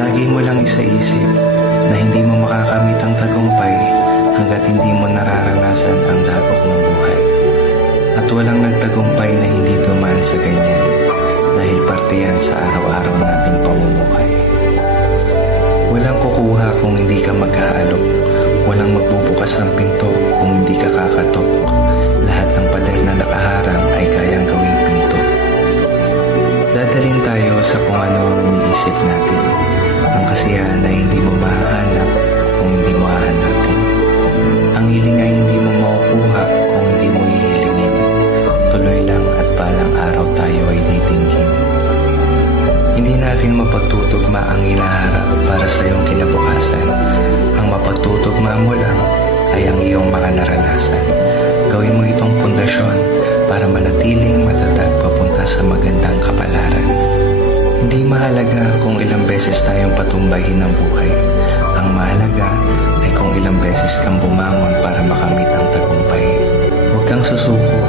Lagi mo lang isaisip na hindi mo makakamit ang tagumpay hanggat hindi mo nararanasan ang dagok ng buhay. At walang nagtagumpay na hindi dumaan sa ganyan dahil parte yan sa araw-araw nating pamumuhay. Walang kukuha kung hindi ka mag-aalok. Walang magbubukas ng pinto kung hindi ka kakatok. Lahat ng pader na nakaharang ay kayang gawing pinto. Dadalhin tayo sa kung ano ang iniisip natin. Ang kasiyahan ay hindi mo mahahanap kung hindi mo hahanapin. Ang hiling ay hindi mo makukuha kung hindi mo hihilingin. Tuloy lang at balang araw tayo ay titingin. Hindi natin mapagtutugma ang hinaharap para sa iyong kinabukasan. Ang mapagtutugma mo lang ay ang iyong mga naranasan. Gawin mo itong pundasyon para manatiling matatag papunta sa magandang kapalaran. Hindi mahalaga kung ilang beses tayong patumbahin ng buhay. Ang mahalaga ay kung ilang beses kang bumangon para makamit ang tagumpay. Huwag kang susuko